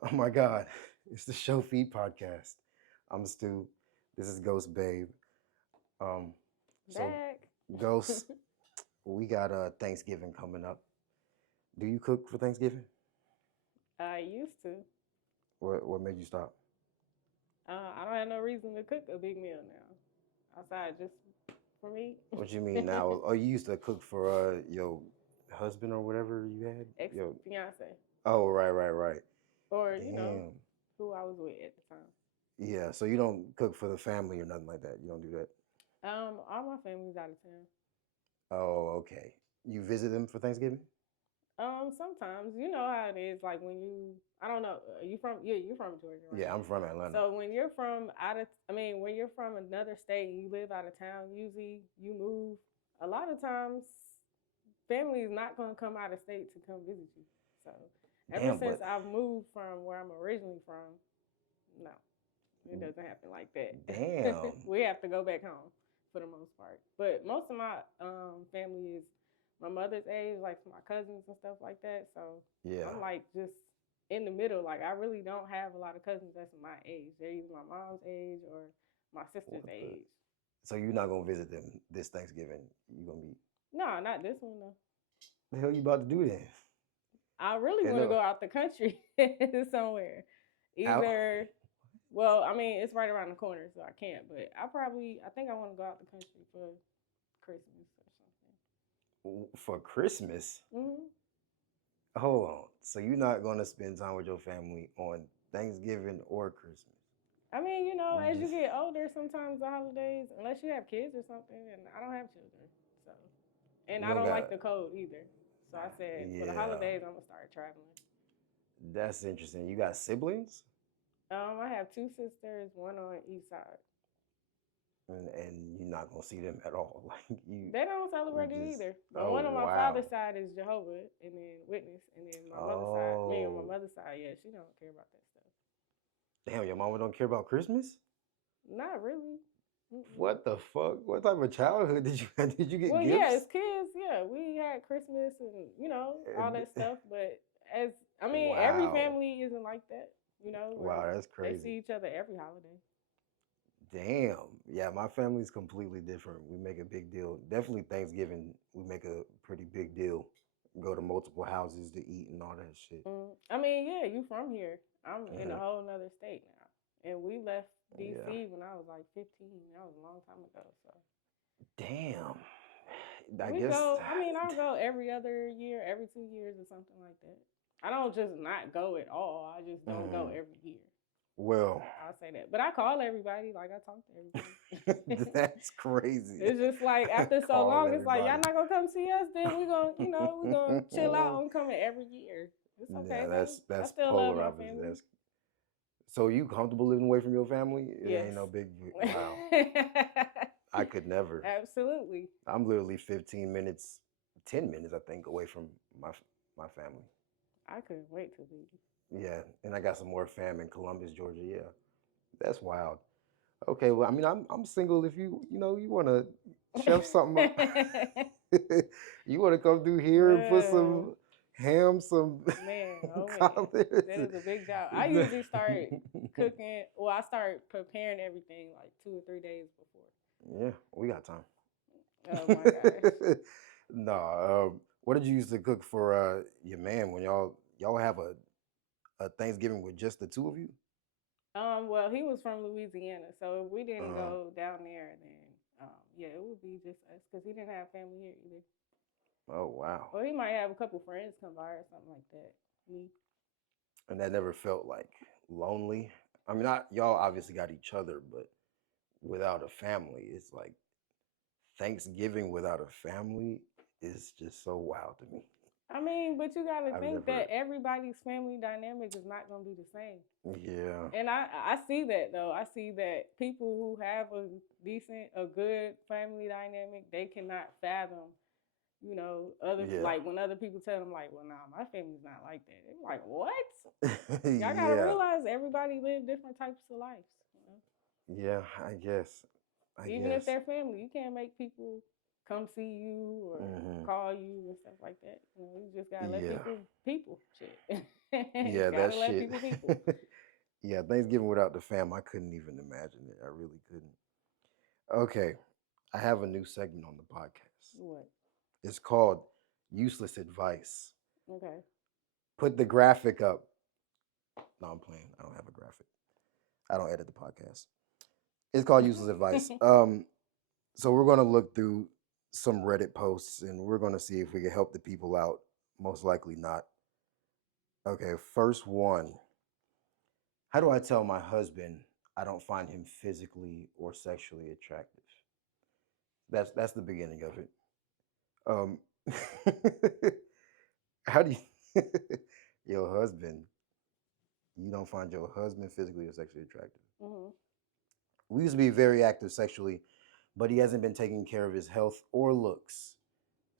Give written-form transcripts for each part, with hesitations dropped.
Oh my God, it's the Show Feed podcast. I'm Stu. This is GhostBabe. Um, so Back. Ghost, we got Thanksgiving coming up. Do you cook for Thanksgiving? I used to. What made you stop? I don't have no reason to cook a big meal now. Outside just for me. What you mean now? Oh, you used to cook for your husband or whatever you had. Yo. Ex-fiancée. Oh, right. Or, Damn. who I was with at the time. Yeah. So you don't cook for the family or nothing like that. You don't do that. All my family's out of town. Oh, okay. You visit them for Thanksgiving? Sometimes you know how it is. Like when I don't know. You're from Georgia, right? Yeah, I'm from Atlanta. So when you're from when you're from another state and you live out of town, usually you move. A lot of times, family is not going to come out of state to come visit you. So ever since I've moved from where I'm originally from, no, it doesn't happen like that. Damn. We have to go back home for the most part. But most of my family is my mother's age, like my cousins and stuff like that. So yeah, I'm like just in the middle. Like I really don't have a lot of cousins that's my age. They're either my mom's age or my sister's age. So you're not gonna visit them this Thanksgiving? You gonna be? No, not this one though. The hell you about to do then? I really want to go out the country somewhere. Either, well, I mean, it's right around the corner, so I can't. But I think I want to go out the country for Christmas or something. For Christmas? Mm-hmm. Hold on. So you're not gonna spend time with your family on Thanksgiving or Christmas? I mean, as you get older, sometimes the holidays, unless you have kids or something, and I don't have children, so, and I don't like the cold either. So I said, for the holidays, I'm gonna start traveling. That's interesting. You got siblings? I have two sisters, one on each side. And you're not gonna see them at all. Like they don't celebrate it either. But one on my father's side is Jehovah, and then Witness, and then my mother's side. Me on my mother's side, yeah, she don't care about that stuff. Damn, your mama don't care about Christmas? Not really. What the fuck? What type of childhood did you have? Did you get gifts? Yeah, as kids, yeah, we had Christmas and all that stuff. But every family isn't like that. Wow, that's crazy. They see each other every holiday. Damn. Yeah, my family's completely different. We make a big deal. Definitely Thanksgiving, we make a pretty big deal. Go to multiple houses to eat and all that shit. Yeah, you from here. I'm in a whole nother state now. And we left DC when I was like 15. That was a long time ago. So. Damn. I'll go every other year, every 2 years or something like that. I don't just not go at all. I just don't go every year. Well, I'll say that. But I call everybody, like I talk to everybody. That's crazy. It's just like after so long, it's like y'all not gonna come see us, then we're gonna chill out. I'm coming every year. It's okay. Yeah, that's I still love my family. So you comfortable living away from your family? It ain't no big wow. I could never. Absolutely. I'm literally 10 minutes, I think, away from my family. I couldn't wait to leave. Yeah, and I got some more fam in Columbus, Georgia. Yeah, that's wild. Okay, well, I mean, I'm single. If you want to chef something up, you want to come through here and put some ham, some collard. That is a big job. I usually start cooking. Well, I start preparing everything like 2 or 3 days before. Yeah, we got time. Oh my gosh. No, what did you used to cook for your man when y'all have a Thanksgiving with just the two of you? Well, he was from Louisiana, so if we didn't go down there, then it would be just us because he didn't have family here either. Oh wow. Well, he might have a couple friends come by or something like that. Me. And that never felt like lonely. I mean, y'all obviously got each other, but without a family, it's like Thanksgiving without a family is just so wild to me. I mean, but you got to think that everybody's family dynamic is not going to be the same. Yeah. And I see that, though. I see that people who have a good family dynamic, they cannot fathom, like when other people tell them, like, well, nah, my family's not like that. They're like, what? Y'all got to realize everybody live different types of lives. Yeah, I guess. Even if they're family, you can't make people come see you or call you and stuff like that. You just gotta let people shit. Yeah, that Gotta let shit. people people. Yeah, Thanksgiving without the fam, I couldn't even imagine it. I really couldn't. Okay, I have a new segment on the podcast. What? It's called Useless Advice. Okay. Put the graphic up. No, I'm playing. I don't have a graphic. I don't edit the podcast. It's called Useless Advice. So we're gonna look through some Reddit posts and we're gonna see if we can help the people out. Most likely not. Okay, first one. How do I tell my husband I don't find him physically or sexually attractive? That's the beginning of it. Um, how do you your husband? You don't find your husband physically or sexually attractive? Mm-hmm. We used to be very active sexually, but he hasn't been taking care of his health or looks.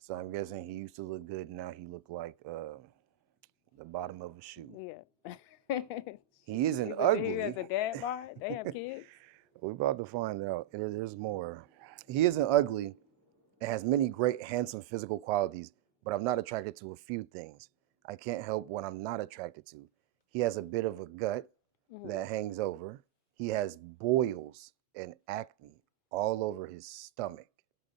So I'm guessing he used to look good. Now he look like the bottom of a shoe. Yeah. He isn't He has ugly. a dad bod. They have kids. We're about to find out. There's more. He isn't ugly and has many great, handsome physical qualities, but I'm not attracted to a few things. I can't help what I'm not attracted to. He has a bit of a gut that hangs over. He has boils and acne all over his stomach,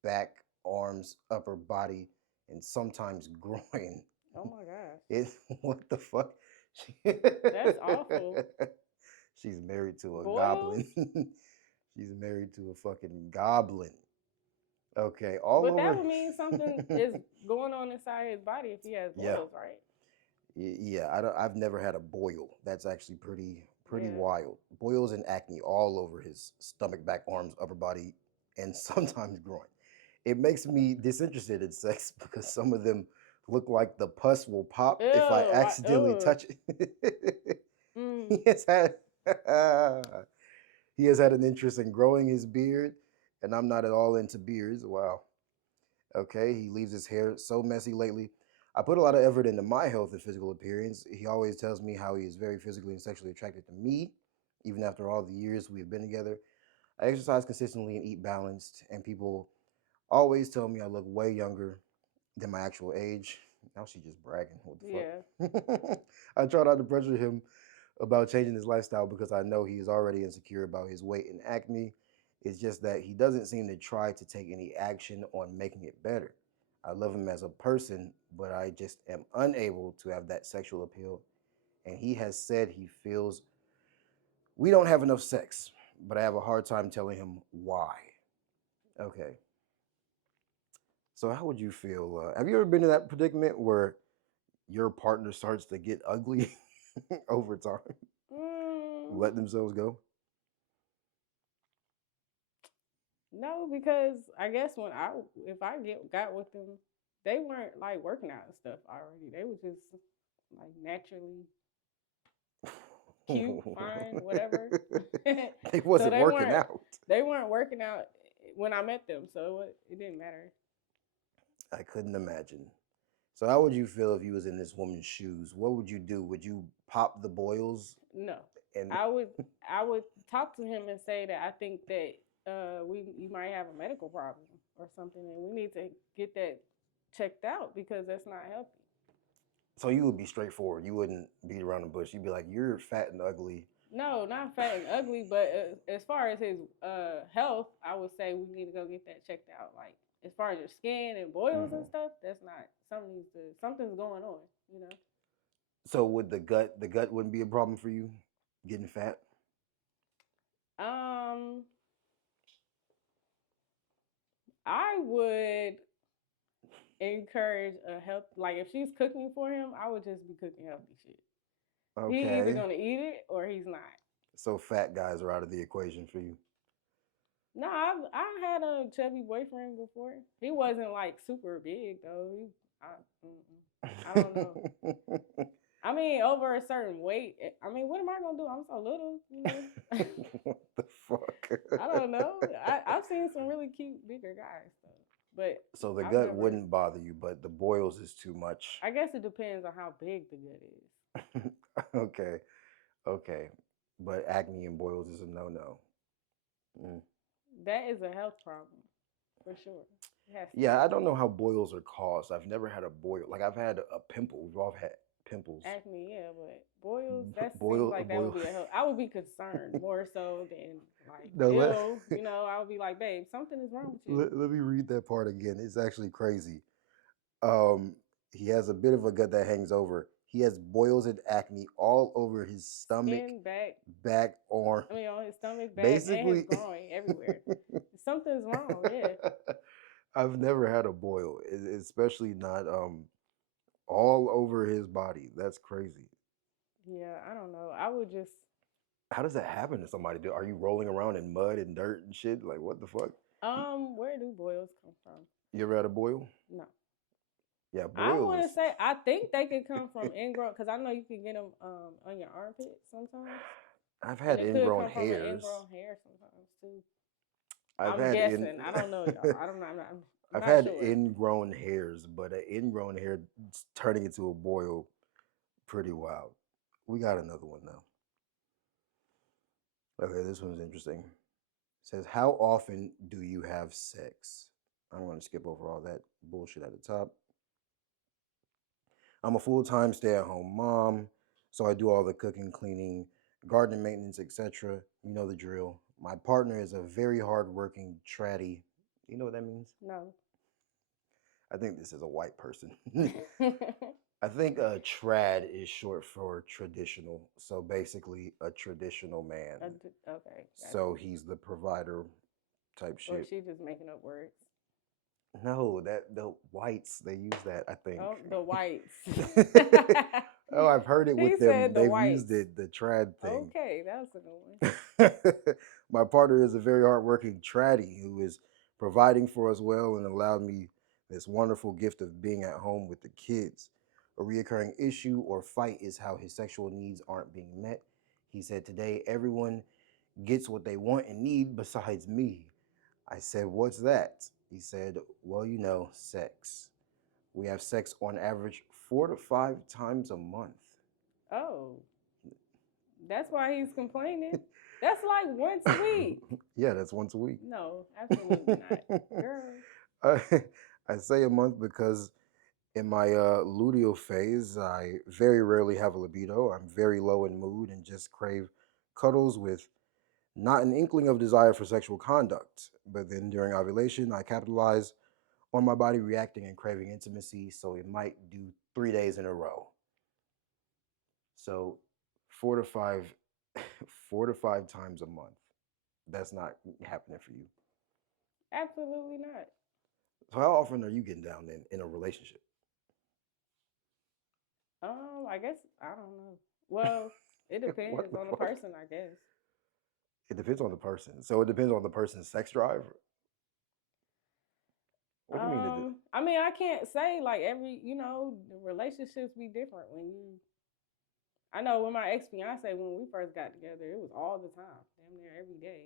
back, arms, upper body, and sometimes groin. Oh my gosh. What the fuck? That's awful. She's married to a Boils? goblin. She's married to a fucking goblin. Okay, all But over. that would mean something is going on inside his body if he has Yeah. boils, right? Yeah, I've never had a boil. That's actually pretty Yeah. wild. Boils and acne all over his stomach, back, arms, upper body, and sometimes groin. It makes me disinterested in sex because some of them look like the pus will pop if I Ew, accidentally ew. touch it. Mm. He has had he has had an interest in growing his beard, and I'm not at all into beards. Wow. Okay, he leaves his hair so messy lately. I put a lot of effort into my health and physical appearance. He always tells me how he is very physically and sexually attracted to me, even after all the years we've been together. I exercise consistently and eat balanced, and people always tell me I look way younger than my actual age. Now she's just bragging. What the fuck? I try not to pressure him about changing his lifestyle because I know he is already insecure about his weight and acne. It's just that he doesn't seem to try to take any action on making it better. I love him as a person, but I just am unable to have that sexual appeal. And he has said he feels we don't have enough sex, but I have a hard time telling him why. Okay. So, how would you feel? Have you ever been in that predicament where your partner starts to get ugly over time? Let themselves go? No, because I guess if I got with them, they weren't like working out and stuff already. They were just like naturally cute, fine, whatever. They wasn't they working weren't, out. They weren't working out when I met them, so it didn't matter. I couldn't imagine. So how would you feel if you was in this woman's shoes? What would you do? Would you pop the boils? No, And I would talk to him and say that I think that you might have a medical problem or something, and we need to get that checked out because that's not healthy. so you would be straightforward. You wouldn't beat around the bush. You'd be like, "You're fat and ugly." No, not fat and ugly, but as far as his health, I would say we need to go get that checked out. Like as far as your skin and boils and stuff, that's not something's going on, you know. So would the gut wouldn't be a problem for you getting fat? I would encourage a health, like if she's cooking for him, I would just be cooking healthy shit. Okay. He either gonna eat it or he's not. So fat guys are out of the equation for you. No, I had a chubby boyfriend before. He wasn't like super big though. I don't know. I mean, over a certain weight. I mean, what am I gonna do? I'm so little, you know. What the fuck? I don't know. I've seen some really cute bigger guys though. But so the gut wouldn't bother you, but the boils is too much. I guess it depends on how big the gut is. Okay. But acne and boils is a no-no. That is a health problem, for sure. Yeah, I don't know how boils are caused. I've never had a boil. Like I've had a pimple. We've all had pimples. Acne, yeah, but boils, that seems Boil, like that would boil. be a help. I would be concerned more so than like No, ill. You know, I would be like, babe, something is wrong with you. let me read that part again. It's actually crazy. Um, he has a bit of a gut that hangs over. He has boils and acne all over his stomach, Skin, back, back, arm. I mean, on his stomach, back, and his Basically, groin, everywhere. Something's wrong, yeah. I've never had a boil, especially not all over his body. That's crazy. Yeah, I don't know. I would just, How does that happen to somebody? Are you rolling around in mud and dirt and shit? Like, what the fuck? where do boils come from? You ever had a boil? No. Yeah, I boil want is. to say, I think they could come from ingrown, because I know you can get them on your armpit sometimes. I've And had it could ingrown come from an hairs. ingrown hair sometimes too. I've I'm had guessing. I don't know, y'all. I'm I've not had sure. ingrown hairs, but an ingrown hair turning into a boil, pretty wild. We got another one now. Okay, this one's interesting. It says, how often do you have sex? I'm going to skip over all that bullshit at the top. I'm a full-time stay-at-home mom, so I do all the cooking, cleaning, garden maintenance, etc. You know the drill. My partner is a very hard-working traddy. You know what that means? No. I think this is a white person. I think trad is short for traditional. So basically a traditional man. Okay. So he's the provider type Or shit. she just making up words. No, that the whites, they use that, I think. Oh, the whites. Oh, I've heard it with He them. said the They've whites. used it, the trad thing. Okay, that was a good one. My partner is a very hardworking traddy who is providing for us well and allowed me this wonderful gift of being at home with the kids. A reoccurring issue or fight is how his sexual needs aren't being met. He said, today everyone gets what they want and need besides me. I said, what's that? He said, well, you know, sex. We have sex on average 4 to 5 times a month. Oh, that's why he's complaining. That's like once a week. Yeah, that's once a week. No, absolutely not. Girl. I say a month because in my luteal phase, I very rarely have a libido. I'm very low in mood and just crave cuddles with not an inkling of desire for sexual conduct. But then during ovulation, I capitalize on my body reacting and craving intimacy, so it might do 3 days in a row. So 4 to 5 4 to 5 times a month. That's not happening for you. Absolutely not. So how often are you getting down in a relationship? I guess I don't know. Well, it depends on the person, I guess. It depends on the person. So it depends on the person's sex drive. What do you mean? I mean, I can't say like the relationships be different when you. I know when my ex-fiancée, when we first got together, it was all the time, damn near every day.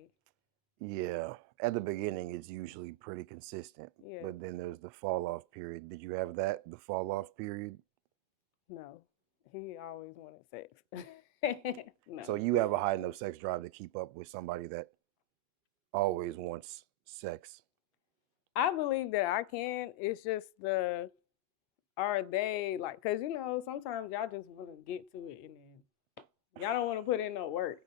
Yeah, at the beginning it's usually pretty consistent, Yeah. but then there's the fall off period. Did you have that? The fall off period? No, he always wanted sex. No. So you have a high enough sex drive to keep up with somebody that always wants sex. I believe that I can. It's just are they like, because sometimes y'all just want to get to it and then y'all don't want to put in no work.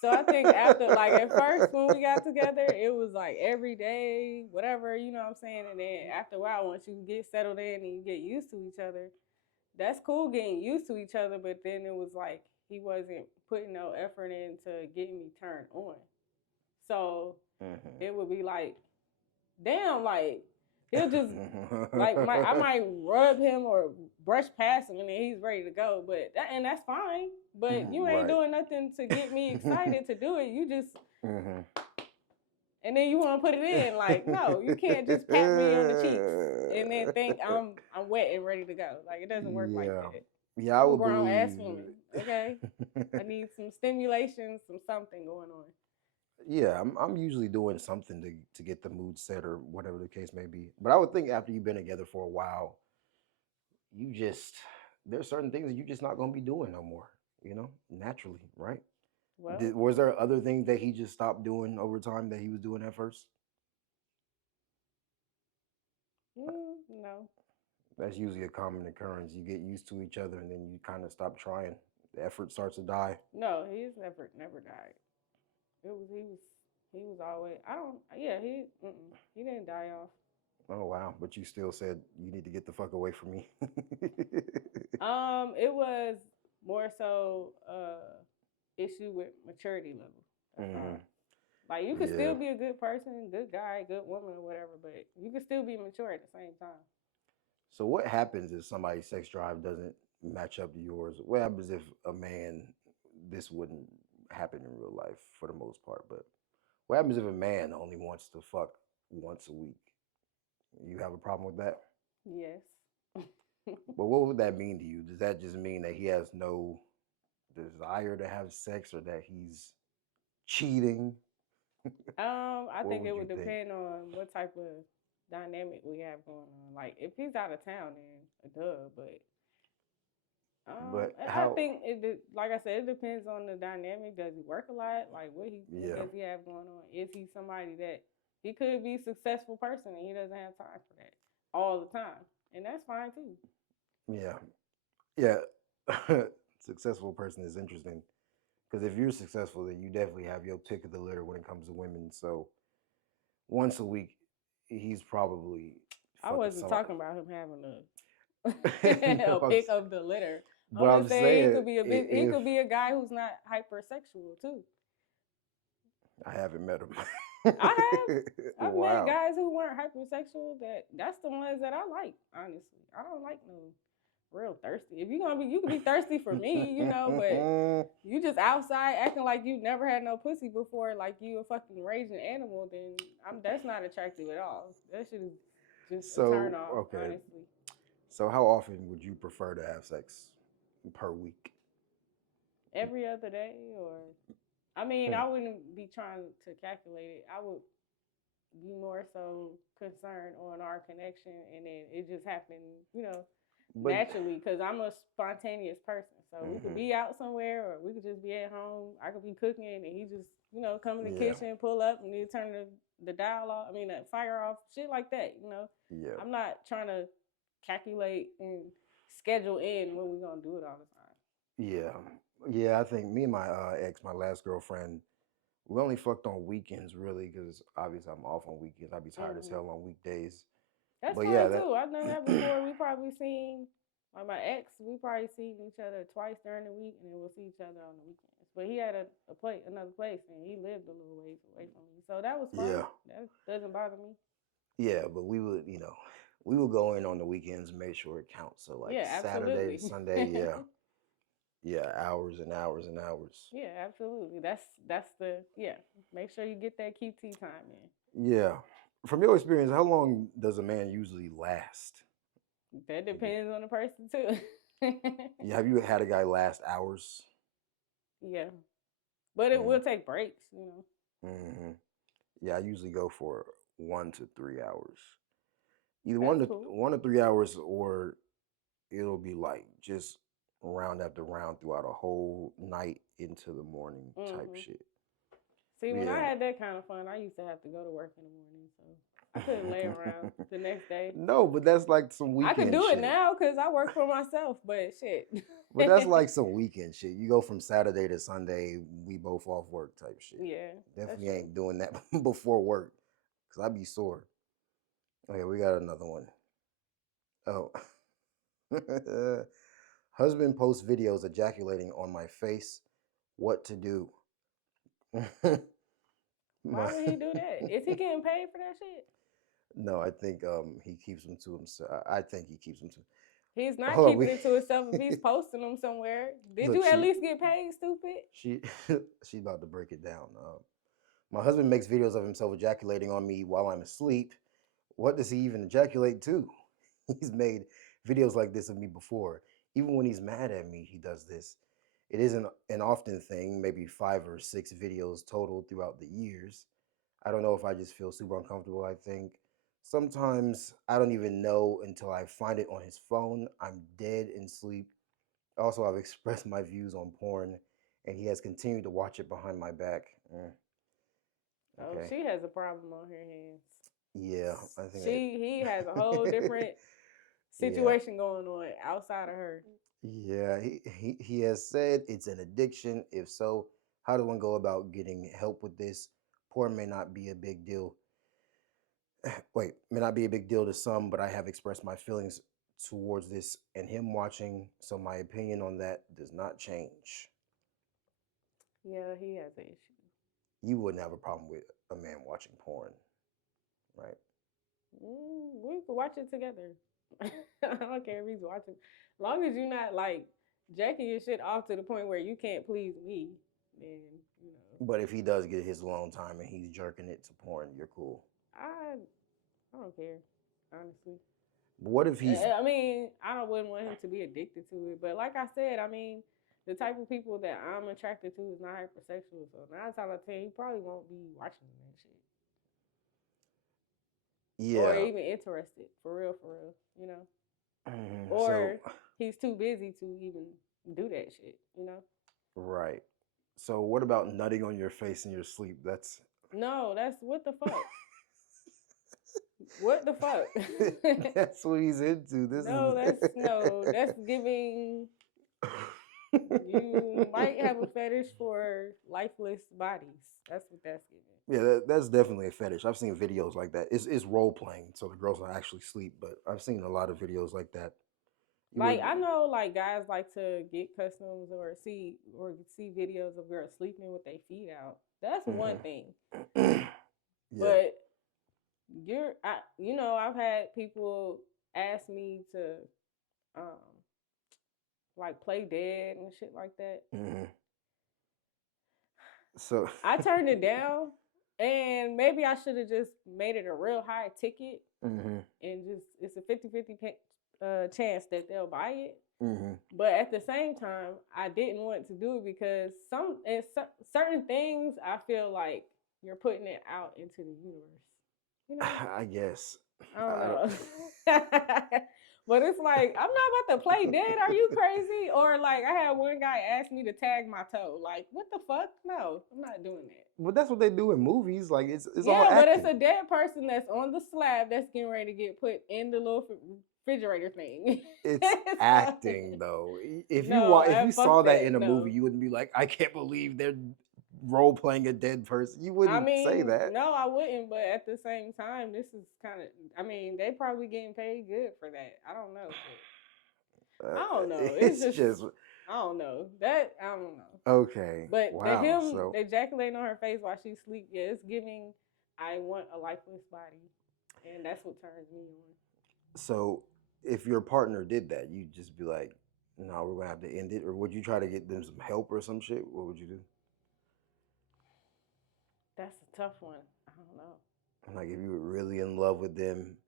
So I think after, like at first when we got together, it was like every day, whatever, you know what I'm saying? And then after a while, once you get settled in and you get used to each other, that's cool getting used to each other. But then it was like he wasn't putting no effort into getting me turned on. So it would be like, damn, like he'll just like I might rub him or brush past him and then he's ready to go. But that's fine. But you ain't doing nothing to get me excited to do it. You just and then you want to put it in. Like, no, you can't just pat me on the cheeks and then think I'm wet and ready to go. Like, it doesn't work like that. Yeah, I would grown believe. ass woman. Okay, I need some stimulation, something going on. Yeah, I'm usually doing something to get the mood set or whatever the case may be. But I would think after you've been together for a while, there's certain things that you're just not gonna be doing no more. Naturally, right? Well, Was there other things that he just stopped doing over time that he was doing at first? no. That's usually a common occurrence. You get used to each other, and then you kind of stop trying. The effort starts to die. No, his never died. He was always. I don't. Yeah, he didn't die off. Oh wow! But you still said you need to get the fuck away from me. It was more so issue with maturity level. That's all. Like you could still be a good person, good guy, good woman, or whatever, but you could still be mature at the same time. So what happens if somebody's sex drive doesn't match up to yours? What happens if a man? This wouldn't happen in real life for the most part, but what happens if a man only wants to fuck once a week? You have a problem with that? Yes. But what would that mean to you? Does that just mean that he has no desire to have sex or that he's cheating? I What think would it you would think? depend on what type of dynamic we have going on. Like if he's out of town, then a dub. But But I how? think like I said, it depends on the dynamic. Does he work a lot? Like what Yeah. does he have going on? Is he somebody that he could be a successful person and he doesn't have time for that all the time, and that's fine too. Yeah. Yeah. Successful person is interesting because if you're successful, then you definitely have your pick of the litter when it comes to women. So once a week, he's probably I fucking wasn't somebody. talking about him having No, a pick of the litter. but I'm I'm just saying he saying could be he if could be a guy who's not hypersexual too. I haven't met him. I have. I've met Wow. guys who weren't hypersexual. That's the ones that I like. Honestly, I don't like no real thirsty. If you're gonna be, you can be thirsty for me, but you just outside acting like you never had no pussy before, like you a fucking raging animal. Then that's not attractive at all. That shit is just a turn off. Okay. Honestly. So how often would you prefer to have sex per week? Every other day, or I mean, I wouldn't be trying to calculate it. I would be more so concerned on our connection, and then it just happened, naturally, because I'm a spontaneous person. So we could be out somewhere, or we could just be at home. I could be cooking, and he just, come in the kitchen, pull up, and then turn the dial off. I mean, the fire off, shit like that. Yeah. I'm not trying to calculate and schedule in when we're gonna do it all the time. Yeah. Yeah, I think me and my ex, my last girlfriend, we only fucked on weekends really because obviously I'm off on weekends. I'd be tired as hell on weekdays. That's But fine yeah, too. I've done that before. We probably seen, like my ex, we probably seen each other twice during the week, and then we'll see each other on the weekends. But he had another place, and he lived a little ways away from me, so that was fine. Yeah. That doesn't bother me. Yeah, but we would, we would go in on the weekends and make sure it counts. So like Saturday to Sunday, yeah. Yeah, hours and hours and hours. Yeah, absolutely. That's make sure you get that QT time in. Yeah. From your experience, how long does a man usually last? That depends on the person too. Yeah, have you had a guy last hours? Yeah. But it will take breaks, Yeah, I usually go for 1 to 3 hours. Either That's 1 to 3 hours, or it'll be like just round after round throughout a whole night into the morning type shit. See, when I had that kind of fun, I used to have to go to work in the morning, so I couldn't lay around the next day. No, but that's like some weekend shit. I could do shit. it now because I work for myself, but shit. But that's like some weekend shit. You go from Saturday to Sunday, we both off work type shit. Yeah. Definitely ain't doing that before work because I'd be sore. Okay, we got another one. Oh. Husband posts videos ejaculating on my face. What to do? Why would he do that? Is he getting paid for that shit? No, I think he keeps them to himself. I think he keeps them to. He's not keeping it to himself if he's posting them somewhere. Did Look, you at least get paid, stupid? She's about to break it down. My husband makes videos of himself ejaculating on me while I'm asleep. What does he even ejaculate to? He's made videos like this of me before. Even when he's mad at me, he does this. It isn't an often thing, maybe 5 or 6 videos total throughout the years. I don't know if I just feel super uncomfortable, I think. Sometimes I don't even know until I find it on his phone. I'm dead in sleep. Also, I've expressed my views on porn, and he has continued to watch it behind my back. Okay. Oh, she has a problem on her hands. Yeah, I think he has a whole different situation going on outside of her. Yeah, he has said it's an addiction. If so, how does one go about getting help with this? Porn may not be a big deal. Wait, may not be a big deal to some, but I have expressed my feelings towards this and him watching, so my opinion on that does not change. Yeah, he has an issue. You wouldn't have a problem with a man watching porn, right? We could watch it together. I don't care if he's watching. As long as you're not like jacking your shit off to the point where you can't please me, then you know. But if he does get his alone time and he's jerking it to porn, you're cool. I don't care, honestly. But what if he's I mean, wouldn't want him to be addicted to it. But like I said, I mean, the type of people that I'm attracted to is not hypersexual. So 9 times out of 10, he probably won't be watching that shit. Or yeah, even interested, for real, you know. so Or he's too busy to even do that shit, you know. right. So what about nutting on your face in your sleep? That's No, that's what the fuck. What the fuck? that's what he's into. This that's giving. You might have a fetish for lifeless bodies. That's what that's giving. Yeah, that's definitely a fetish. I've seen videos like that. It's role playing, so the girls will actually sleep. But I've seen a lot of videos like that. Like I know, like guys like to get customs or see videos of girls sleeping with their feet out. That's one thing. Yeah. But I've had people ask me to, like play dead and shit like that. So I turned it down, and maybe I should have just made it a real high ticket, and just it's a 50-50 chance that they'll buy it. But at the same time, I didn't want to do it because certain things I feel like you're putting it out into the universe. You know? I guess. I don't know. But it's like, I'm not about to play dead. Are you crazy? Or like, I had one guy ask me to tag my toe. Like, what the fuck? No, I'm not doing that. But that's what they do in movies. Like it's yeah, all acting. But it's a dead person that's on the slab that's getting ready to get put in the little refrigerator thing. It's acting though. If you saw that in a movie, you wouldn't be like, I can't believe they're role playing a dead person. You wouldn't say that. No, I wouldn't. But at the same time, this is kind of. I mean, they probably getting paid good for that. I don't know. I don't know. It's just. I don't know. I don't know. Okay. But the ejaculating on her face while she sleep, yeah, it's giving. I want a lifeless body, and that's what turns me on. So, if your partner did that, you'd just be like, "No, we're gonna have to end it," or would you try to get them some help or some shit? What would you do? That's a tough one. I don't know. Like if you were really in love with them,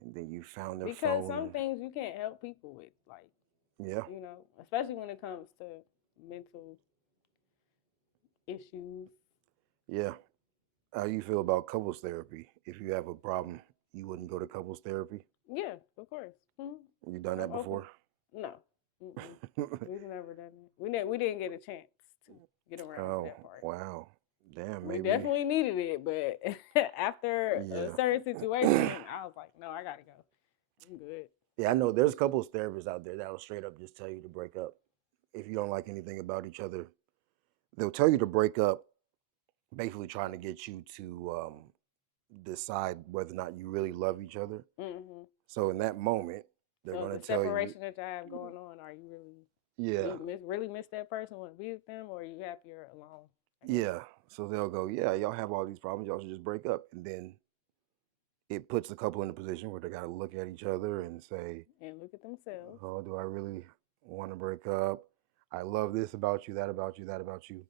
and then you found their phone. Because some things you can't help people with, like you know, especially when it comes to mental issues. Yeah. How you feel about couples therapy? If you have a problem, you wouldn't go to couples therapy? Yeah, of course. Mm-hmm. You done that before? No. We've never done that. We didn't get a chance to get around to that part. Wow. Damn, maybe. We definitely needed it, but after a certain situation, I was like, no, I gotta go. I'm good. Yeah, I know there's couples therapists out there that'll straight up just tell you to break up. If you don't like anything about each other, they'll tell you to break up, basically trying to get you to decide whether or not you really love each other. So in that moment, they're going to tell you. The separation that you have going on, are you really... Yeah. Really miss that person, want to be with them, or are you happier alone? Yeah. So they'll go, yeah, y'all have all these problems. Y'all should just break up. And then it puts the couple in a position where they got to look at each other and say... And look at themselves. Oh, do I really want to break up? I love this about you, that about you, that about you.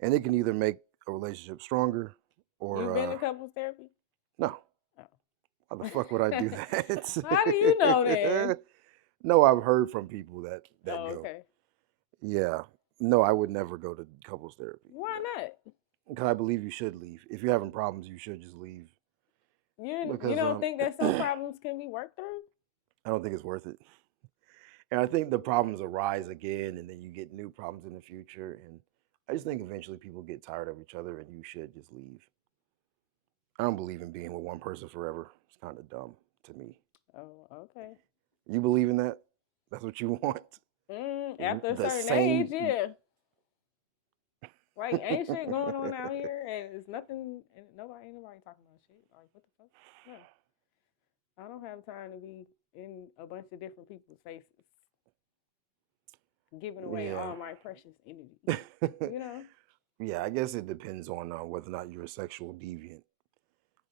And it can either make a relationship stronger or... You've been in couples therapy? No. Oh. How the fuck would I do that? How do you know that? No, I've heard from people that go. Okay. Yeah. No, I would never go to couples therapy. Why not? Because I believe you should leave. If you're having problems, you should just leave. You don't think that some problems can be worked through? I don't think it's worth it. And I think the problems arise again, and then you get new problems in the future. And I just think eventually people get tired of each other, and you should just leave. I don't believe in being with one person forever. It's kind of dumb to me. Oh, okay. You believe in that? That's what you want? After a The certain same. age, yeah. Like, ain't shit going on out here, and it's nothing, and ain't nobody talking about shit. Like, what the fuck? No. I don't have time to be in a bunch of different people's faces, giving away all my precious energy. You know? Yeah, I guess it depends on whether or not you're a sexual deviant.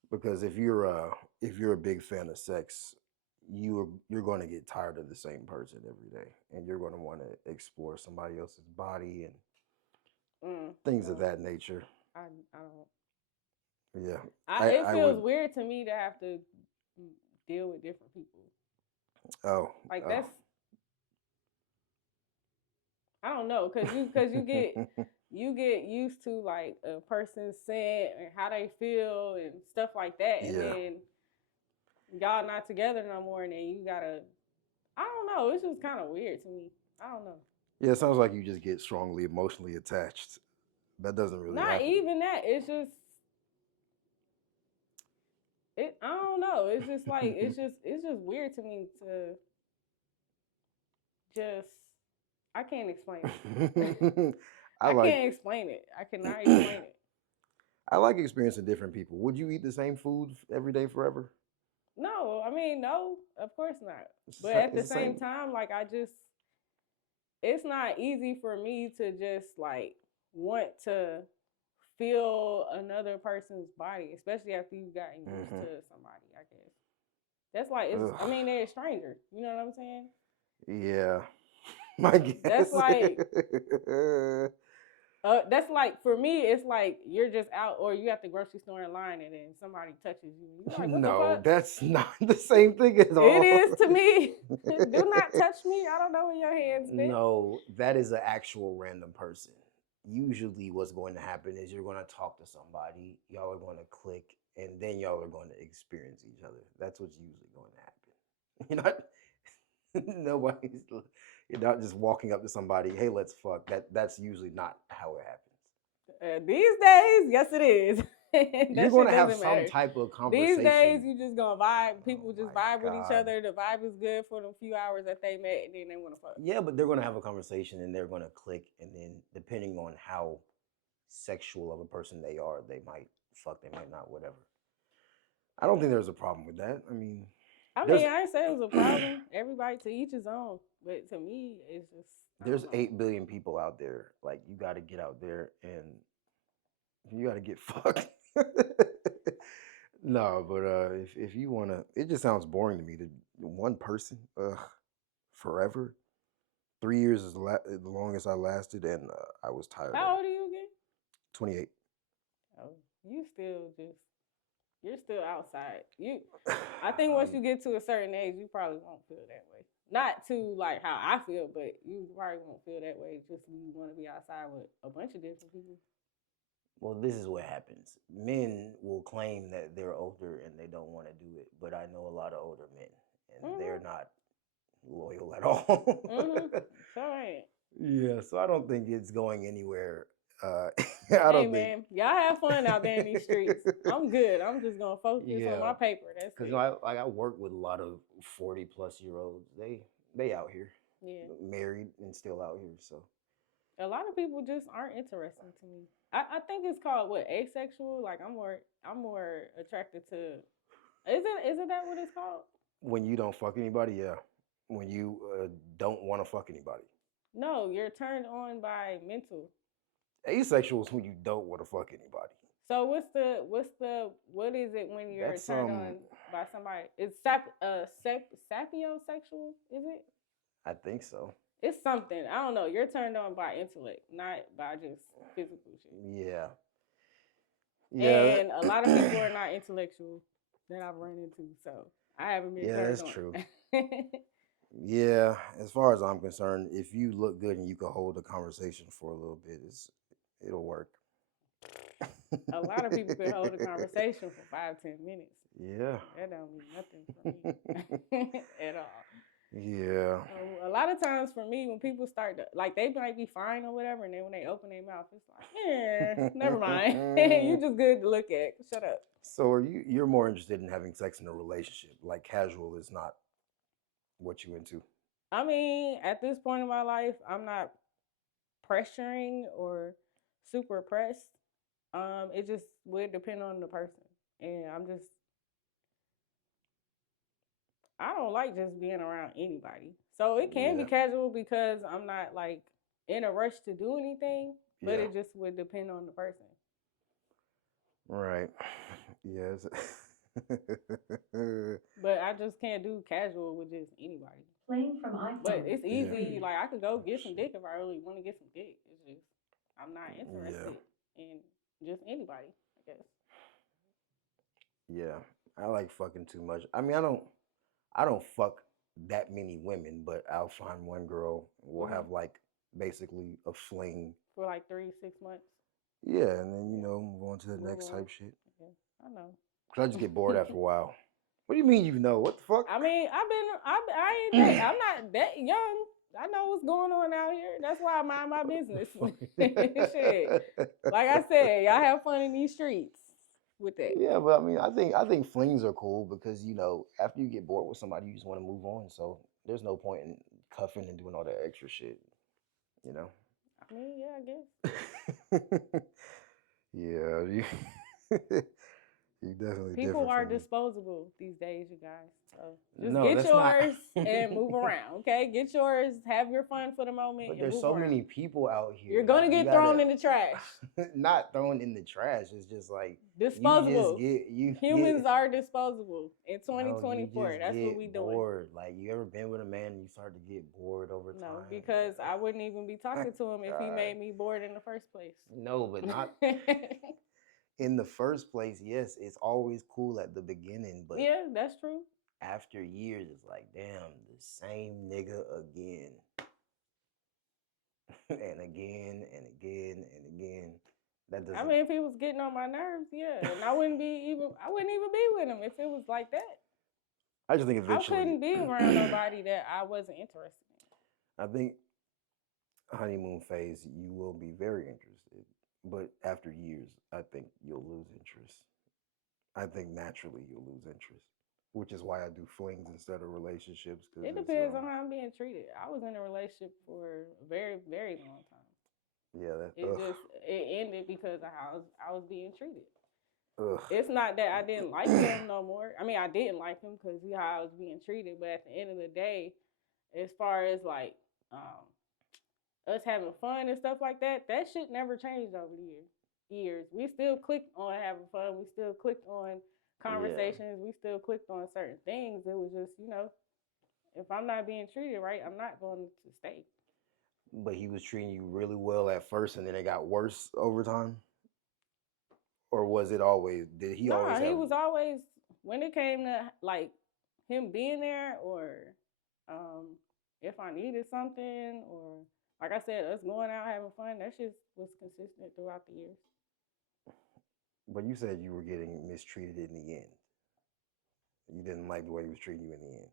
Because if you're a big fan of sex, you're going to get tired of the same person every day, and you're going to want to explore somebody else's body and things of that nature. I don't. Yeah, It feels weird to me to have to deal with different people. Oh, like that's. I don't know, cause you get used to like a person's scent and how they feel and stuff like that, and then y'all not together no more, and then you gotta. I don't know. It's just kind of weird to me. I don't know. Yeah, it sounds like you just get strongly emotionally attached. That doesn't really Not happen. even that. It's just I don't know. It's just like it's just weird to me to just. I can't explain it. I can't explain it. I cannot explain it. I like experiencing different people. Would you eat the same food every day forever? No, I mean, no, of course not. But at the same time, like it's not easy for me to just like want to feel another person's body, especially after you've gotten used to somebody, I guess. That's like, I mean, they're a stranger. You know what I'm saying? Yeah. I guess. That's like, for me, it's like you're just out, or you at the grocery store in line, and then somebody touches you. You're like, what the fuck? That's not the same thing at all. It is to me. Do not touch me. I don't know where your hands been. No, that is an actual random person. Usually what's going to happen is you're going to talk to somebody, y'all are going to click, and then y'all are going to experience each other. That's what's usually going to happen. You're not just walking up to somebody, hey, let's fuck. That's usually not how it happens. These days, yes, it is. You're going to have some type of conversation. These days, you just going to vibe. People just vibe with each other. The vibe is good for the few hours that they met, and then they want to fuck. Yeah, but they're going to have a conversation, and they're going to click, and then depending on how sexual of a person they are, they might fuck, they might not, whatever. I don't think there's a problem with that. I mean, I ain't say it was a problem. Everybody to each his own. But to me, it's just... There's 8 billion people out there. Like, you got to get out there and you got to get fucked. No, but if you want to... It just sounds boring to me. One person, forever. 3 years is the longest I lasted, and I was tired. How old are you again? 28. Oh, you're still outside. I think once you get to a certain age, you probably won't feel that way. Not to like how I feel, but you probably won't feel that way just when you want to be outside with a bunch of different people. Well, this is what happens. Men will claim that they're older and they don't want to do it, but I know a lot of older men, and they're not loyal at all. So ain't. Yeah, so I don't think it's going anywhere. Man, y'all have fun out there in these streets. I'm good. I'm just gonna focus on my paper. That's it. Because I work with a lot of 40-plus-year-olds. They out here, married and still out here. So a lot of people just aren't interesting to me. I think it's called asexual. Like I'm more attracted to. Isn't that what it's called? When you don't fuck anybody, yeah. When you don't want to fuck anybody. No, you're turned on by mental. Asexual is when you don't want to fuck anybody. So what is it when you're turned on by somebody? It's sapiosexual, is it? I think so. It's something. I don't know. You're turned on by intellect, not by just physical shit. Yeah. And a lot of people are not intellectual that I've run into, so I haven't been turned on. Yeah, that's true. Yeah, as far as I'm concerned, if you look good and you can hold a conversation for a little bit, it'll work. A lot of people can hold a conversation for 5-10 minutes. Yeah. That don't mean nothing for me at all. Yeah. A lot of times for me, when people start to, like, they might be fine or whatever, and then when they open their mouth, it's like, never mind. You just good to look at. Shut up. So you're more interested in having sex in a relationship? Like casual is not what you into? I mean, at this point in my life, I'm not pressuring or super pressed. It just would depend on the person, and I don't like just being around anybody. So it can be Yeah. casual because I'm not like in a rush to do anything, but Yeah. it just would depend on the person. Right. Yes. But I just can't do casual with just anybody. Playing from iPhone. But it's easy. Yeah. Like I could go get Oh, some shit. dick if I really want to get some dick. It's just I'm not interested in just anybody, I guess. Yeah. I like fucking too much. I mean, I don't fuck that many women, but I'll find one girl. We'll have like basically a fling. For like 3-6 months. Yeah, and then move on to the next type shit. Yeah, I know. Cause I just get bored after a while. What do you mean you know? What the fuck? I mean, I ain't that, I'm not that young. I know what's going on out here. That's why I mind my business. Shit. Like I said, y'all have fun in these streets with that. Yeah, but I mean, I think flings are cool because after you get bored with somebody, you just want to move on. So there's no point in cuffing and doing all that extra shit. You know. I mean, yeah, I guess. Yeah, you, you definitely. People are from me. disposable these days, you guys. So just No, get that's yours not- and move around, okay? Get yours, have your fun for the moment. But and there's move so around. many people out here. You're gonna like, you get thrown gotta- in the trash. Not thrown in the trash. It's just like Disposable. Humans get, are disposable in no, 2024. you That's get what we doing. bored. Like you ever been with a man and you start to get bored over time? No, because I wouldn't even be talking to him if he made me bored in the first place. No, but not in the first place. Yes, it's always cool at the beginning, but yeah, that's true. after years, it's like, damn, the same nigga again. And again and again and again. That doesn't. I mean, if he was getting on my nerves, yeah, and I wouldn't even be with him if it was like that. I just think eventually I couldn't be around nobody that I wasn't interested in. I think honeymoon phase, you will be very interested, but after years, I think you'll lose interest. I think naturally you'll lose interest, which is why I do flings instead of relationships. Cause It depends on how I'm being treated. I was in a relationship for a very, very long time. Yeah, it ended because of how I was being treated. Ugh. It's not that I didn't like him no more. I mean, I didn't like him because of how I was being treated. But at the end of the day, as far as like us having fun and stuff like that, that shit never changed over the years. We still clicked on having fun. We still clicked on conversations. Yeah. We still clicked on certain things. It was just, if I'm not being treated right, I'm not going to stay. But he was treating you really well at first, and then it got worse over time? Or was it always? Did he always? He was always, when it came to like him being there, or if I needed something, or like I said, us going out having fun, that shit was consistent throughout the years. But you said you were getting mistreated in the end. You didn't like the way he was treating you in the end.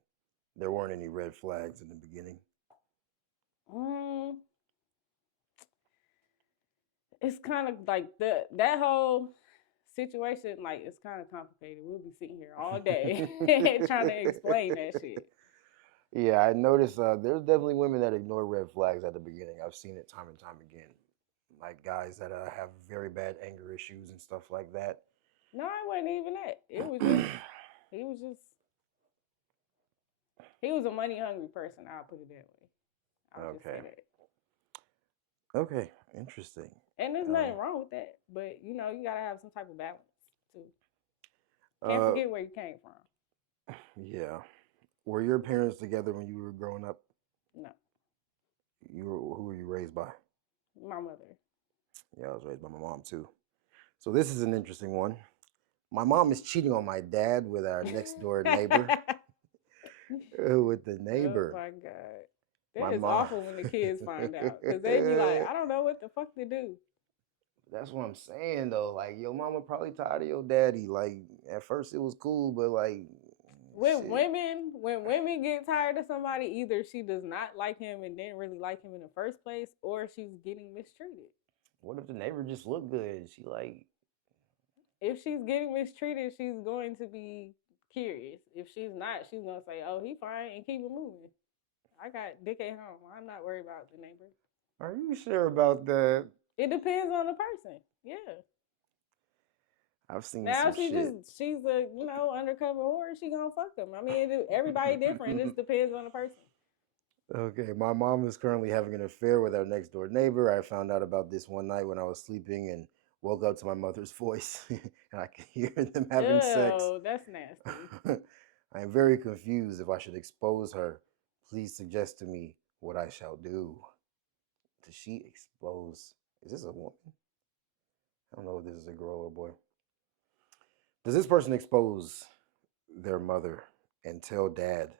There weren't any red flags in the beginning. It's kind of like that whole situation, like, it's kind of complicated. We'll be sitting here all day trying to explain that shit. Yeah, I noticed there's definitely women that ignore red flags at the beginning. I've seen it time and time again. Like guys that have very bad anger issues and stuff like that. No, it wasn't even that. It was just, he was a money hungry person. I'll put it that way. I'll just say that. Okay, interesting. And there's nothing wrong with that, but you gotta have some type of balance too. Can't forget where you came from. Yeah. Were your parents together when you were growing up? No. Who were you raised by? My mother. Yeah, I was raised by my mom too. So this is an interesting one. My mom is cheating on my dad with our next door neighbor. With the neighbor. Oh my God. That is awful when the kids find out. Because they be like, I don't know what the fuck to do. That's what I'm saying though. Like your mama probably tired of your daddy. Like at first it was cool, but like when women get tired of somebody, either she does not like him and didn't really like him in the first place, or she's getting mistreated. What if the neighbor just looked good? She like, if she's getting mistreated, she's going to be curious. If she's not, she's gonna say, "Oh, he fine," and keep it moving. I got dick at home. I'm not worried about the neighbor. Are you sure about that? It depends on the person. Yeah. I've seen Now some shit. she's a undercover whore. She gonna fuck them. I mean, everybody different. It just depends on the person. Okay, my mom is currently having an affair with our next door neighbor. I found out about this one night when I was sleeping and woke up to my mother's voice and I could hear them having sex. Oh, that's nasty. I am very confused if I should expose her. Please suggest to me what I shall do. Does she expose? Is this a woman? I don't know if this is a girl or a boy. Does this person expose their mother and tell dad,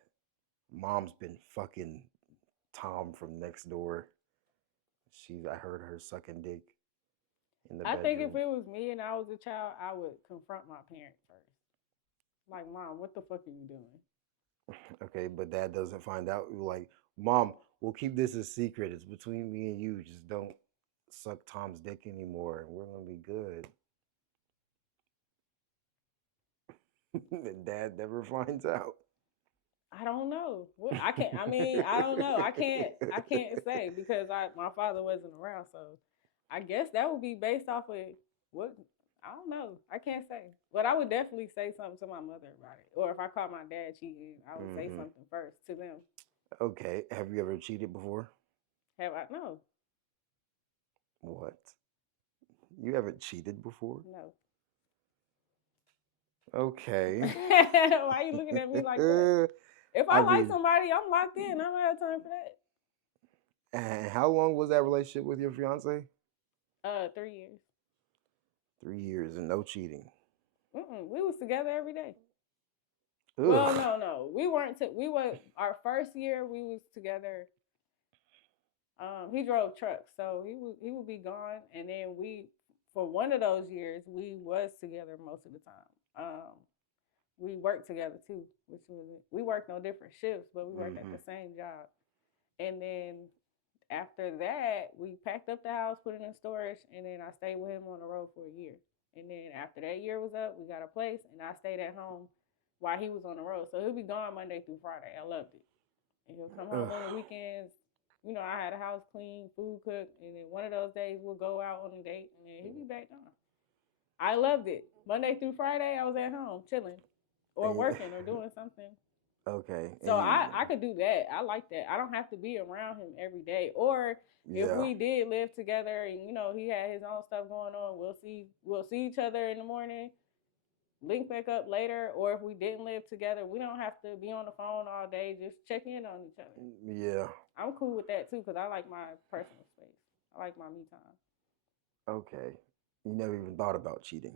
mom's been fucking Tom from next door? I heard her sucking dick in the I bedroom. think if it was me and I was a child, I would confront my parent first. Like, Mom, what the fuck are you doing? Okay, but dad doesn't find out. You're like, Mom, we'll keep this a secret. It's between me and you. Just don't suck Tom's dick anymore, and we're gonna be good. And dad never finds out. I don't know. I can't. I mean, I don't know. I can't say because my father wasn't around. So I guess that would be based off of what. I don't know. I can't say. But I would definitely say something to my mother about it. Or if I caught my dad cheating, I would say something first to them. Okay. Have you ever cheated before? Have I? No. What? You haven't cheated before? No. Okay. Why are you looking at me like that? If I like somebody, I'm locked in. I don't have time for that. And how long was that relationship with your fiance? 3 years. 3 years and no cheating. We was together every day. Ugh. Well, no. We weren't. We were our first year. We was together. He drove trucks, so he would be gone, and then for one of those years we was together most of the time. We worked together too, we worked on different shifts, but we worked at the same job. And then after that, we packed up the house, put it in storage, and then I stayed with him on the road for a year. And then after that year was up, we got a place, and I stayed at home while he was on the road. So he'll be gone Monday through Friday. I loved it. And he'll come home on the weekends. I had a house clean, food cooked, and then one of those days we'll go out on a date, and then he'll be back on. I loved it. Monday through Friday, I was at home chilling or working or doing something. Okay. So I could do that. I like that. I don't have to be around him every day. Or if we did live together and he had his own stuff going on, we'll see each other in the morning, link back up later. Or if we didn't live together, we don't have to be on the phone all day. Just check in on each other. Yeah. I'm cool with that too because I like my personal space. I like my me time. Okay. You never even thought about cheating?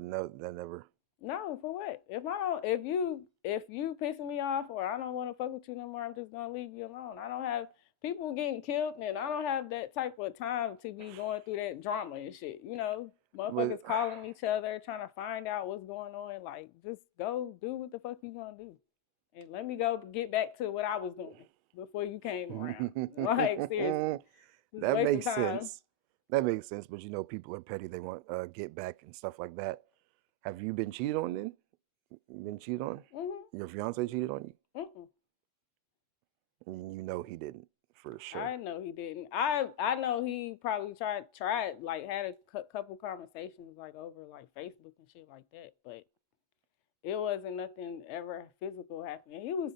No, that never. No, for what? If you pissing me off or I don't want to fuck with you no more, I'm just gonna leave you alone. I don't have people getting killed, and I don't have that type of time to be going through that drama and shit. Motherfuckers calling each other, trying to find out what's going on. Like, just go do what the fuck you gonna do, and let me go get back to what I was doing before you came around. Like, seriously, that makes sense. That makes sense. But people are petty. They want get back and stuff like that. Have you been cheated on then? You been cheated on? Your fiance cheated on you? You know he didn't, for sure. I know he didn't. I know he probably tried like had a couple conversations like over like Facebook and shit like that, but it wasn't nothing ever physical happening. He was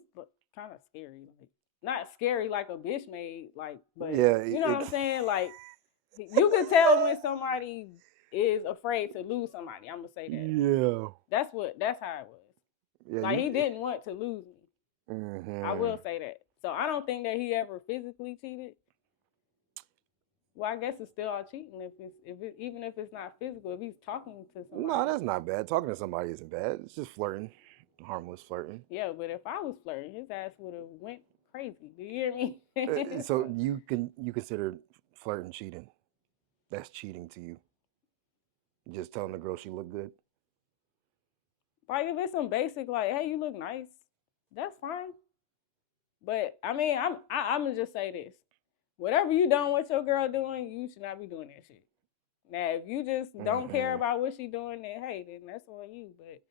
kind of scary, like not scary like a bitch made, like, but you know what I'm saying? Like, you can tell when somebody is afraid to lose somebody. I'm gonna say that. Yeah. That's how it was. Yeah, like he didn't want to lose me. I will say that. So I don't think that he ever physically cheated. Well, I guess it's still all cheating even if it's not physical. If he's talking to somebody. No, that's not bad. Talking to somebody isn't bad. It's just flirting, harmless flirting. Yeah, but if I was flirting, his ass would have went crazy. Do you hear me? So you consider flirting cheating? That's cheating to you. Just telling the girl she looked good. Like if it's some basic, like, hey, you look nice, that's fine. But I mean, I'm gonna just say this: whatever you don't want your girl doing, you should not be doing that shit. Now, if you just don't care about what she doing, then hey, then that's on you. But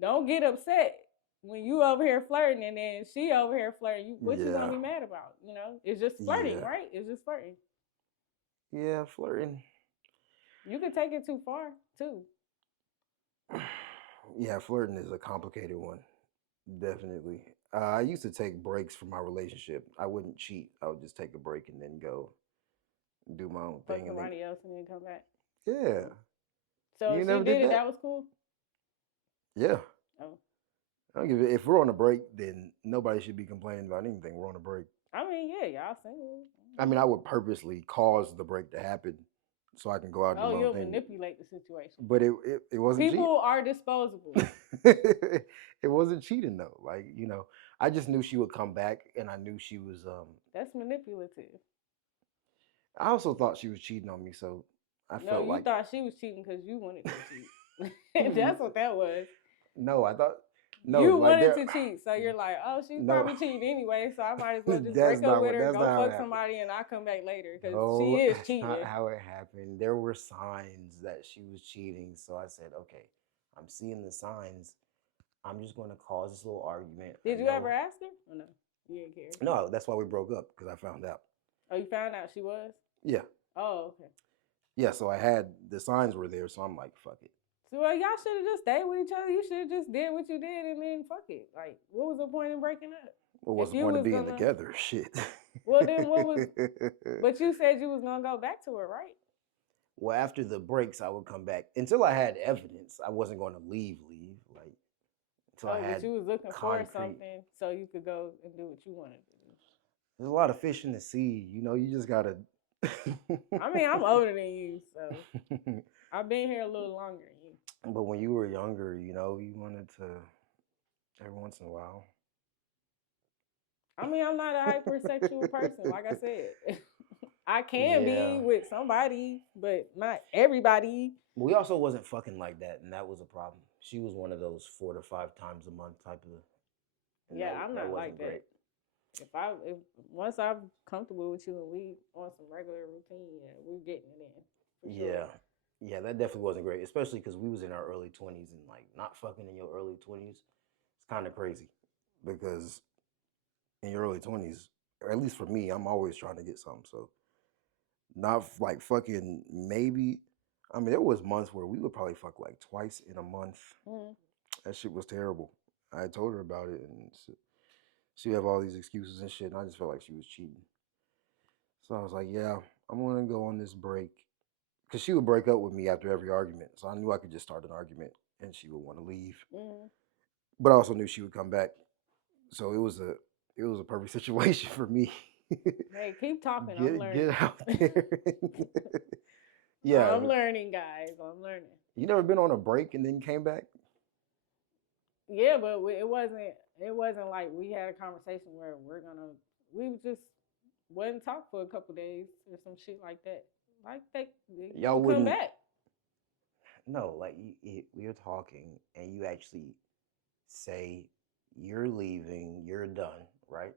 don't get upset when you over here flirting and then she over here flirting, what you gonna Yeah. be mad about? You know, it's just flirting, Yeah. right? It's just flirting. Yeah, flirting. You can take it too far too. Yeah, flirting is a complicated one. Definitely. I used to take breaks from my relationship. I wouldn't cheat. I would just take a break and then go do my own Fuck thing. And then, somebody else and then come back. yeah. So You if she never did did it, that? that was cool. Yeah. Oh, I don't give it. If we're on a break, then nobody should be complaining about anything. We're on a break. I mean, yeah, y'all single. I mean, I would purposely cause the break to happen so I can go out and do Oh, my own you'll thing. manipulate the situation. But it wasn't People are disposable. cheating. It wasn't cheating though. Like, I just knew she would come back, and I knew she was. That's manipulative. I also thought she was cheating on me, so I No, felt you like thought she was cheating because you wanted to cheat. That's what that was. no. I thought no. You Like wanted there, to cheat, so you're like, oh, she's no. probably cheating anyway, so I might as well just That's break up not with what. her, That's go not how it fuck happened. somebody, and I come back later because No, she is that's cheating. not how it happened. There were signs that she was cheating, so I said, okay, I'm seeing the signs. I'm just going to cause this little argument. Did you ever ask her? Or no, you didn't care. No, that's why we broke up, because I found out. Oh, you found out she was? Yeah. Oh, okay. Yeah, so I had the signs were there, so I'm like, fuck it. So well, y'all should have just stayed with each other. You should have just did what you did and then fuck it. Like, what was the point in breaking up? Well, what's If the you point of was being gonna- together? Shit. Well, then what was? But you said you was gonna go back to her, right? Well, after the breaks, I would come back until I had evidence. I wasn't going to leave. Like until I had. But you was looking concrete. for something so you could go and do what you wanted to do. There's a lot of fish in the sea. You just gotta. I mean, I'm older than you, so I've been here a little longer than you. But when you were younger, you wanted to every once in a while. I mean, I'm not a hypersexual person, like I said. I can be with somebody, but not everybody. We also wasn't fucking like that, and that was a problem. She was one of those 4 to 5 times a month type of. Yeah, I'm not like that. If once I'm comfortable with you and we on some regular routine, yeah, we're getting it in. Yeah. Yeah, that definitely wasn't great, especially because we was in our early 20s, and like not fucking in your early 20s, it's kind of crazy because in your early 20s, or at least for me, I'm always trying to get something. So not like fucking maybe. I mean, there was months where we would probably fuck like twice in a month. Mm-hmm. That shit was terrible. I told her about it, and she have all these excuses and shit, and I just felt like she was cheating. So I was like, yeah, I'm gonna go on this break. Because she would break up with me after every argument. So I knew I could just start an argument and she would want to leave. Mm-hmm. But I also knew she would come back. So it was a perfect situation for me. Hey, keep talking. I'm learning. Get out there. Yeah. I'm learning, guys. I'm learning. You never been on a break and then came back? Yeah, but it wasn't like we had a conversation where we just wouldn't talk for a couple days or some shit like that. Like y'all come wouldn't back. No, like we're talking and you actually say you're leaving, you're done, right?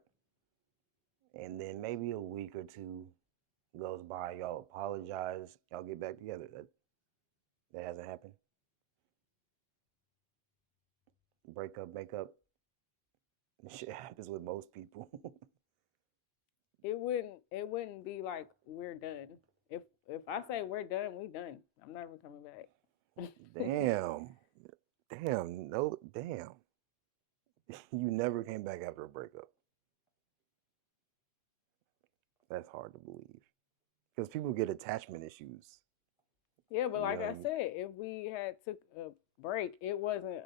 And then maybe a week or two goes by, y'all apologize, y'all get back together. That hasn't happened. Break up, make up. Shit happens with most people. It wouldn't be like we're done. If I say we're done, we done. I'm never coming back. Damn. You never came back after a breakup. That's hard to believe. Because people get attachment issues. Yeah, but like I said, if we had took a break, it wasn't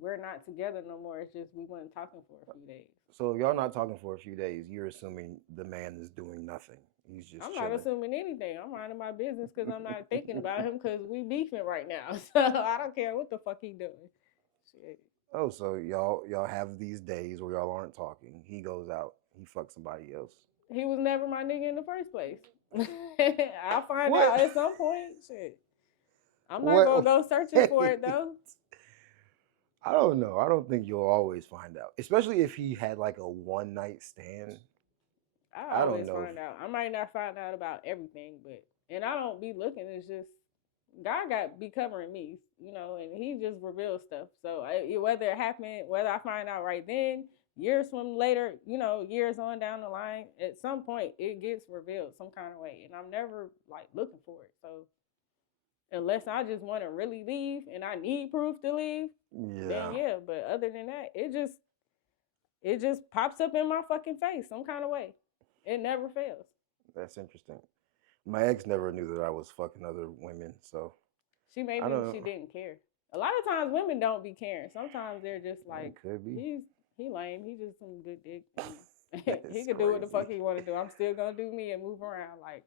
we're not together no more. It's just we weren't talking for a few days. So if y'all not talking for a few days, you're assuming the man is doing nothing. He's just I'm chilling. not assuming anything. I'm minding my business because I'm not thinking about him because we beefing right now. So I don't care what the fuck he doing. Shit. Oh, so y'all have these days where y'all aren't talking. He goes out, he fucks somebody else. He was never my nigga in the first place. I'll find out at some point. Shit. I'm not gonna go searching for it though. I don't know. I don't think you'll always find out, especially if he had like a one night stand. I always find out. I might not find out about everything, and I don't be looking. It's just God be covering me, you know, and He just reveals stuff. So whether it happened, whether I find out right then, years from later, you know, years on down the line, at some point it gets revealed some kind of way, and I'm never like looking for it. So unless I just want to really leave and I need proof to leave, then yeah. But other than that, it just pops up in my fucking face some kind of way. It never fails. That's interesting. My ex never knew that I was fucking other women, so she didn't care. A lot of times women don't be caring. Sometimes they're just like, he lame. He just some good dick. He could do what the fuck he want to do. I'm still gonna do me and move around. Like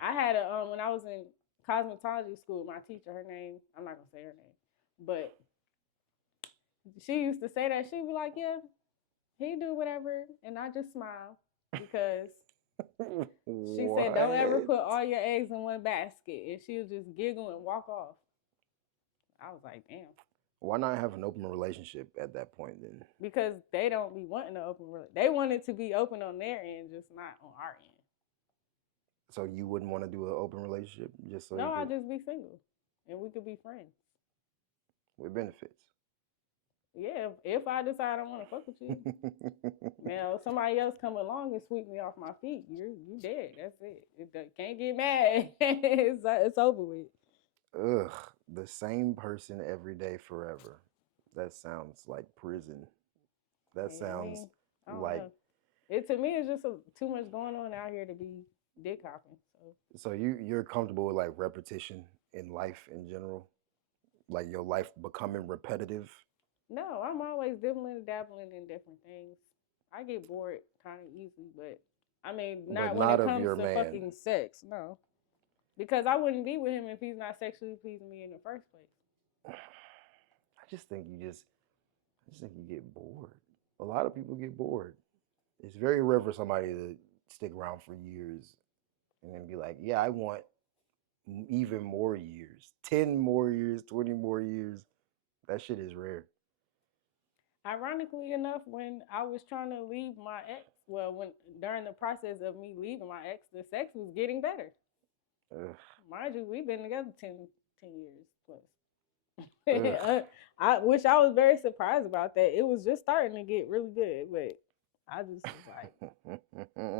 I had when I was in cosmetology school, my teacher, her name, I'm not gonna say her name, but she used to say that. She'd be like, yeah, he do whatever, and I just smile because she said, don't ever put all your eggs in one basket, and she'll just giggle and walk off. I was like, damn. Why not have an open relationship at that point then? Because they don't be wanting to open relationship. They want it to be open on their end, just not on our end. So you wouldn't want to do an open relationship just so? No, I'd just be single, and we could be friends with benefits. Yeah, if I decide I want to fuck with you, now somebody else come along and sweep me off my feet, you dead. That's it. Can't get mad. It's over with. Ugh, the same person every day forever. That sounds like prison. That sounds like it. To me, it's just too much going on out here to be dick hopping. So you're comfortable with like repetition in life in general, like your life becoming repetitive? No, I'm always dabbling in different things. I get bored kind of easily, but I mean, not when it comes to fucking sex. No, because I wouldn't be with him if he's not sexually pleasing me in the first place. I just think you get bored. A lot of people get bored. It's very rare for somebody to stick around for years and then be like, yeah, I want even more years, 10 more years, 20 more years. That shit is rare. Ironically enough, when I was trying to leave my ex, during the process of me leaving my ex, the sex was getting better. Ugh. Mind you, we've been together 10 years plus. Which I was very surprised about that. It was just starting to get really good, but I just was like,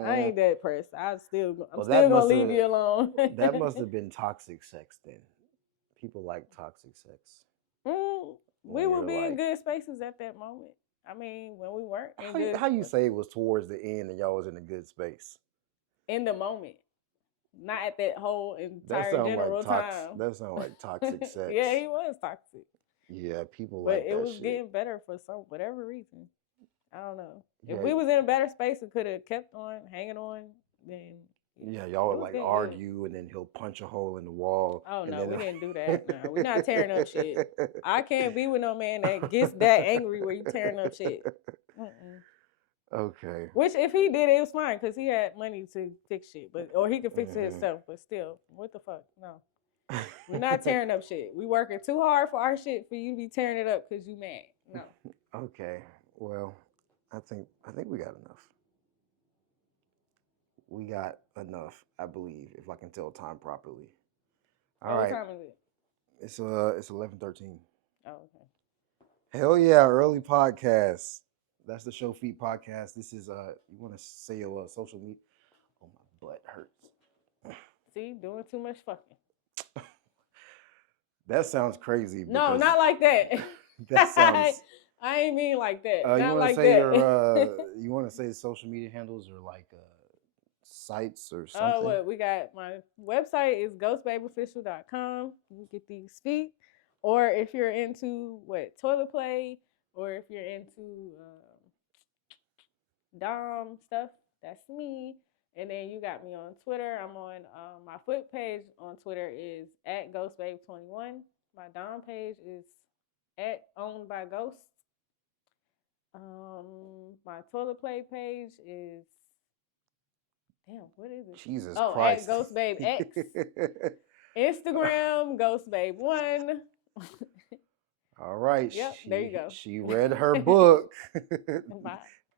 I ain't that pressed. I'm still gonna leave you alone. That must have been toxic sex then. People like toxic sex. We would be in good spaces at that moment. I mean, when we weren't in good how you say it was towards the end and y'all was in a good space? In the moment. Not at that whole entire general time. That sounds like toxic sex. Yeah, he was toxic. Yeah, people like that. But it was getting better for whatever reason. I don't know. If we was in a better space and could have kept on hanging on, then yeah, y'all would like argue and then he'll punch a hole in the wall. Oh no, we didn't do that. No, we're not tearing up shit. I can't be with no man that gets that angry where you tearing up shit. Okay. Which if he did, it was fine because he had money to fix shit, or he could fix it himself. But still, what the fuck? No, we're not tearing up shit. We working too hard for our shit for you to be tearing it up because you mad. No. Okay. Well, I think we got enough. We got enough, I believe, if I can tell time properly. All right. What time is it? It's 11:13. Oh, okay. Hell yeah, early podcast. That's the Show Feet podcast. This is you want to say your social media? Oh, my butt hurts. See, doing too much fucking. That sounds crazy. No, not like that. That sounds. I ain't mean like that. You not want like to say that. you want to say social media handles or like sites or something? Oh, well, we got my website is ghostbabeofficial.com. You get these feet. Or if you're into toilet play, or if you're into Dom stuff, that's me. And then you got me on Twitter. I'm on my foot page on Twitter is at GhostBabe21. My Dom page is at Owned by Ghosts. My toilet play page is what is it? Jesus Christ. At GhostBabe X. Instagram, GhostBabe1. All right. Yep, there you go. She read her book. Bye.